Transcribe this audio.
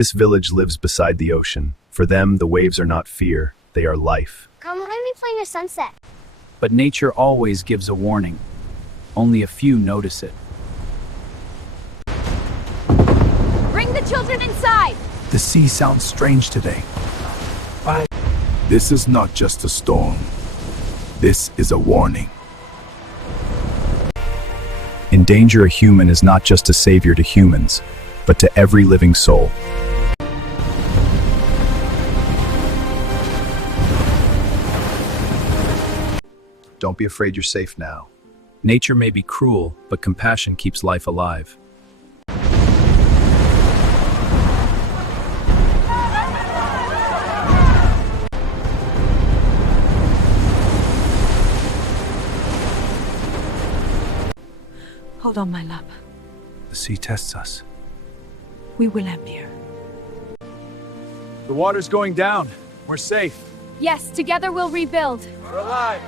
This village lives beside the ocean. For them, the waves are not fear, they are life. Come, let me play in the sunset. But nature always gives a warning. Only a few notice it. Bring the children inside! The sea sounds strange today. Bye. This is not just a storm. This is a warning. Endanger a human is not just a savior to humans, but to every living soul. Don't be afraid, you're safe now. Nature may be cruel, but compassion keeps life alive. Hold on, my love. The sea tests us. We will end here. The water's going down. We're safe. Yes, together we'll rebuild. We're alive.